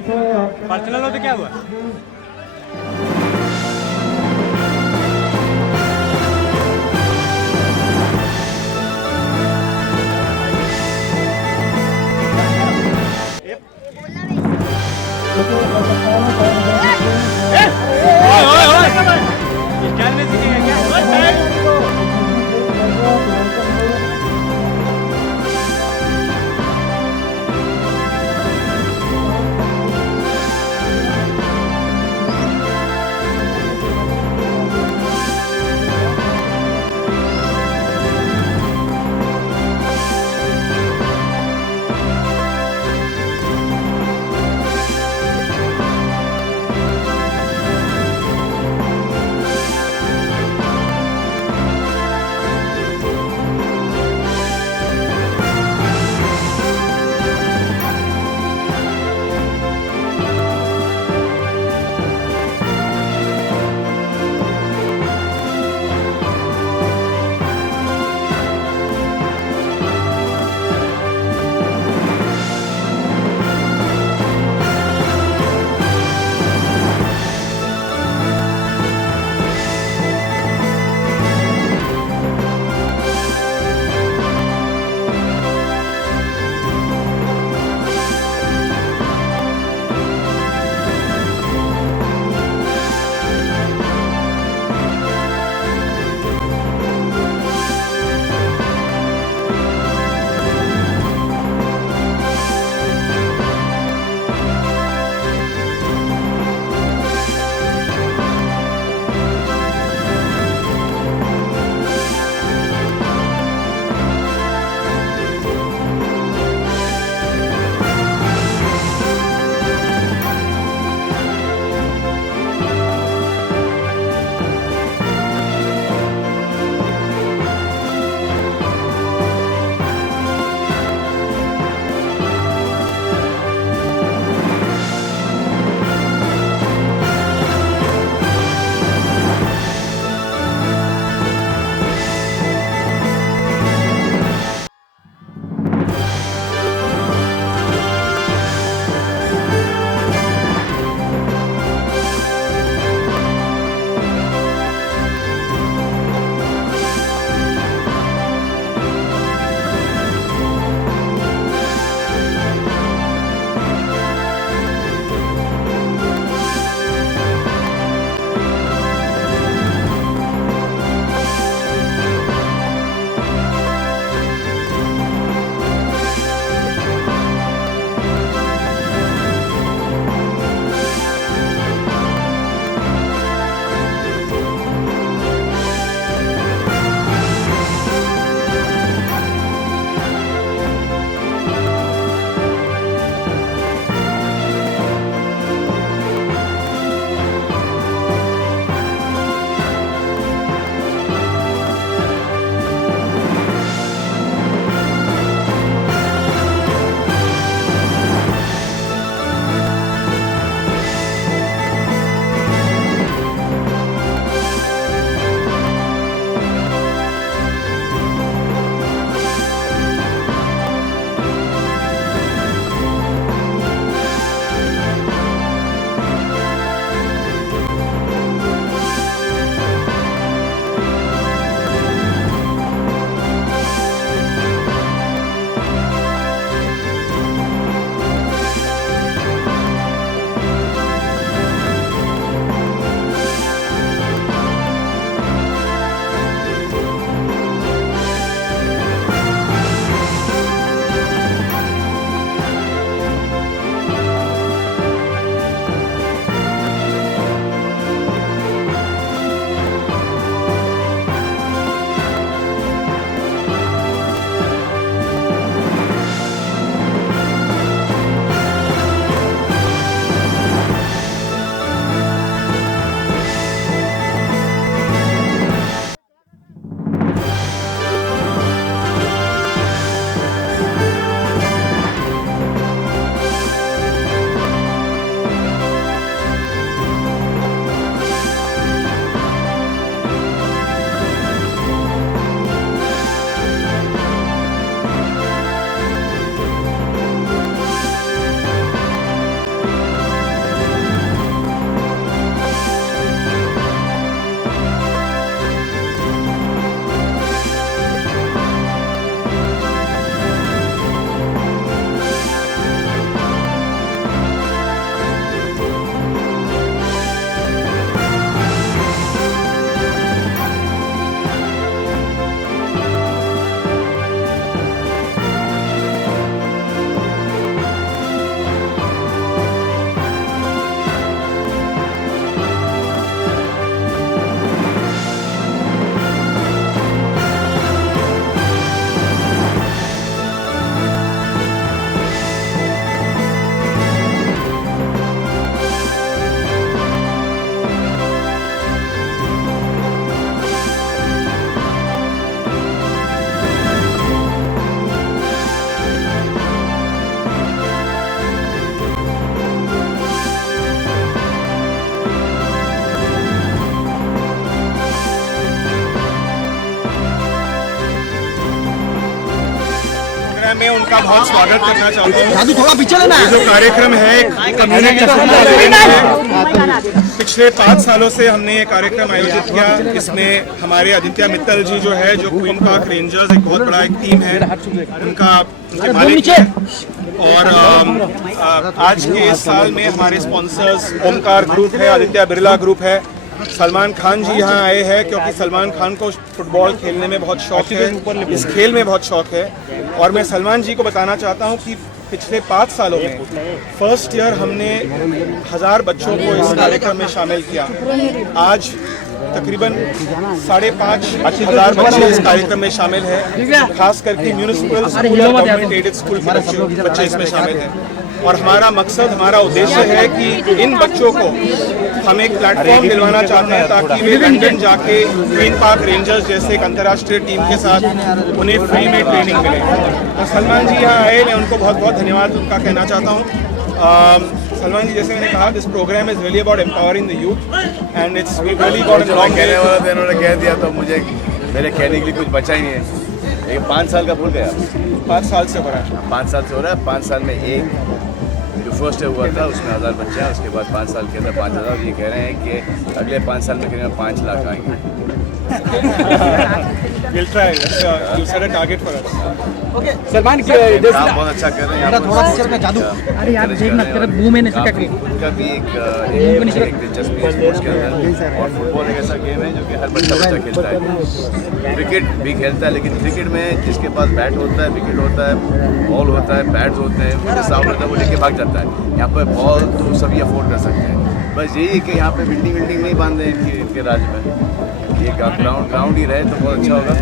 Personal हो तो क्या हुआ? ओए ओए ओए, स्टाइल में सीखेगा क्या? बहुत स्वागत करना चाहता हूँ। थोड़ा पीछे लेना ये जो कार्यक्रम है कम्युनिटी पिछले 5 सालों से हमने ये कार्यक्रम आयोजित किया। इसमें हमारे आदित्य मित्तल जी जो है, जो क्वीन पार्क रेंजर्स एक बहुत बड़ा एक टीम है, उनके मालिक हैं। और आज के इस साल में हमारे स्पॉन्सर्स ओमकार ग्रुप है, आदित्य बिरला ग्रुप है। सलमान खान जी यहाँ आए हैं क्योंकि सलमान खान को फुटबॉल खेलने में बहुत शौक है, इस खेल में बहुत शौक है। और मैं सलमान जी को बताना चाहता हूँ कि पिछले 5 सालों में फर्स्ट ईयर हमने 1000 बच्चों को इस कार्यक्रम में शामिल किया। आज तकरीबन 5,500 बच्चे इस कार्यक्रम में शामिल हैं। खास करके म्यूनिसिपल स्कूल और गवर्नमेंट एडेड स्कूल के बच्चे इसमें शामिल हैं। और हमारा मकसद, हमारा उद्देश्य है कि इन बच्चों को हम एक प्लेटफॉर्म दिलवाना चाहते हैं ताकि वे लंदन जाके क्वीन पार्क रेंजर्स जैसे एक अंतर्राष्ट्रीय टीम के साथ उन्हें फ्री में ट्रेनिंग मिले। तो सलमान जी यहाँ आए, मैं उनको बहुत बहुत धन्यवाद उनका कहना चाहता हूँ। सलमान जी, जैसे मैंने कहा, this program is really about empowering the youth and it's really got a long कहने वाला था, इन्होंने कह दिया तो मुझे मेरे कहने के लिए कुछ बचा ही नहीं है। ये 5 साल का भूल गया। 5 साल से हो रहा है। 5 साल से हो रहा है। 5 साल में एक जो फर्स्ट ईयर हुआ था उसमें 1000 बच्चे हैं, उसके बाद 5 साल के अंदर 5000। ये कह रहे हैं कि अगले 5 साल में करीब 5 लाख आएंगे। We'll try. You set a target for us. Salman काम बहुत अच्छा कर रहे हैं। थोड़ा पीछे रखना जादू। अरे यार देखना तेरा मुंह में नहीं सका उनका भी एक दिलचस्पी है स्पोर्ट्स के अंदर। और फुटबॉल एक ऐसा गेम है जो कि हर बच्चा खेलता है। क्रिकेट भी खेलता है, लेकिन क्रिकेट में जिसके पास बैट होता है, विकेट होता है, बॉल होता है, बैट्स होते हैं, वो साउंड होता है, वो लेके भाग जाता है। यहाँ पर बॉल तो सभी अफोर्ड कर सकते हैं। बस यही है कि यहाँ पे बिल्डिंग नहीं बांधे इनके राज्य में। ये ग्राउंड ही रहे तो बहुत अच्छा होगा।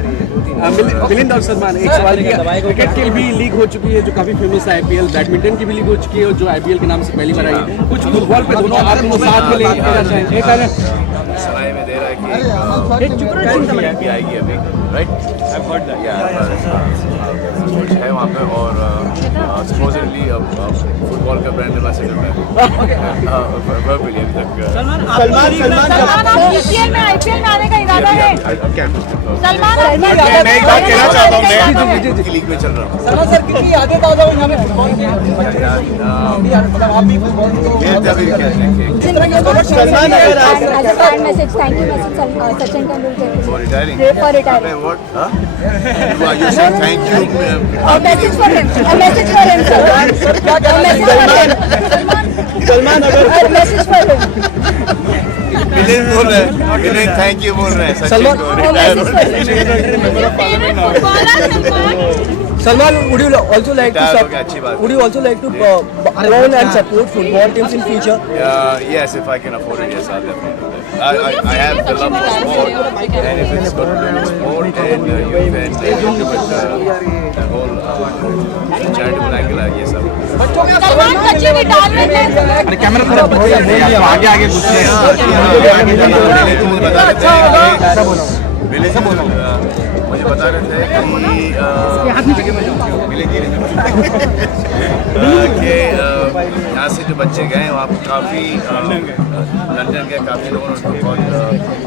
मिलिंद और सलमान, एक सवाल है, क्रिकेट की भी लीग हो चुकी है जो काफी फेमस है आईपीएल, बैडमिंटन की भी लीग हो चुकी है जो आईपीएल के नाम से पहली बार आई है। कुछ फुटबॉल पे दोनों आपको साथ में लेकर सराय में दे रहा है कि भी आएगी अभी, राइट? कुछ है वहाँ पे। और सपोजली फुटबॉल का ब्रांड एम्बेसडर है अभी तक। सलमान आईपीएल में आने का इरादा है। सलमान मैं एक बात कहना चाहता हूँ, मैं लीग में चल रहा हूँ। सलमान सर कितनी यादें ताज़ा हुई हमें फुटबॉल की, मतलब आप भी football Salman as a fan message, thank you message Sachin Tendulkar For retiring? for retiring. What? Huh? You said thank you. A message for him, a message for him, sir. A message for him. Salman A message for him. Milind बोल रहे हैं, Milind thank you बोल रहे हैं सचिन को A message for him. Salman, would you also like Retire हो गया, अच्छी बात। would you also like to run and support football teams in future? Yes, if I can afford it, yes, I'll definitely do that. I have the love for sport, and if it's got to do with sport and youth and the whole charitable angle, yes, I will. Salman बच्चे retirement में camera थोड़ा आगे आगे मुझे बता रहे थे मुझे बता रहे थे कि यहाँ से जो बच्चे गए वहाँ पर काफ़ी लंदन के काफ़ी लोगों ने उनको बहुत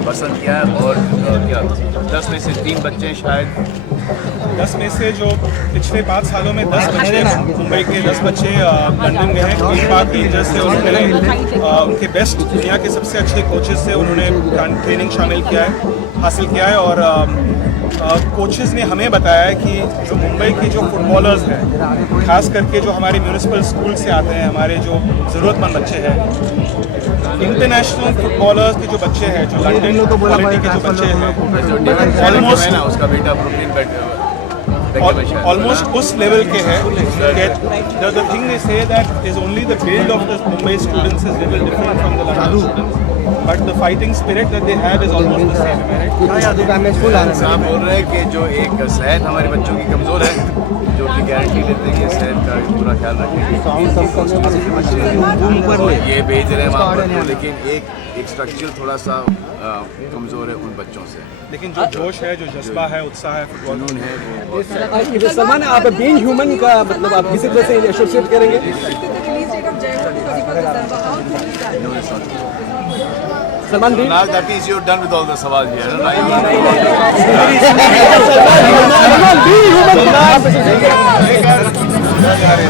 पसंद किया है। और क्या 10 में से 3 बच्चे शायद 10 में से जो पिछले 5 सालों में 10 बच्चे, मुंबई के 10 बच्चे लंदन गए हैं। क्वीन पार्क रेंजर्स से उन्होंने उनके बेस्ट, दुनिया के सबसे अच्छे कोचेस से उन्होंने ट्रेनिंग हासिल किया है। और कोचेस ने हमें बताया है कि जो मुंबई के जो फुटबॉलर्स हैं, खास करके जो हमारे म्यूनिसिपल स्कूल से आते हैं, हमारे जो ज़रूरतमंद बच्चे हैं, इंटरनेशनल फुटबॉलर्स के जो बच्चे हैं, जो लंदन क्वालिटी के जो बच्चे हैं, ऑलमोस्ट ना उसका बेटा ब्रुकलिन ऑलमोस्ट उस लेवल के हैं। The thing they say that is only the build of the Mumbai students is little different from the London students, but the fighting spirit that they have is almost the same, am I right? साहब बोल रहे हैं कि जो एक सेहत हमारे बच्चों की कमज़ोर है, जो कि गारंटी लेते हैं कि सेहत का पूरा ख्याल रखेंगे बच्चे और ये भेज रहे हैं वहाँ पर, लेकिन एक स्ट्रक्चर थोड़ा सा कमज़ोर है उन बच्चों से। लेकिन जो जोश है, जो जज्बा है, उत्साह है फुटबॉल जुनून है वो बहुत सलमान, आप बीइंग ह्यूमन का मतलब आप किसी तरह से एसोसिएट करेंगे? Salman Now that is you're done with all the सवाल here. सलमान Vai,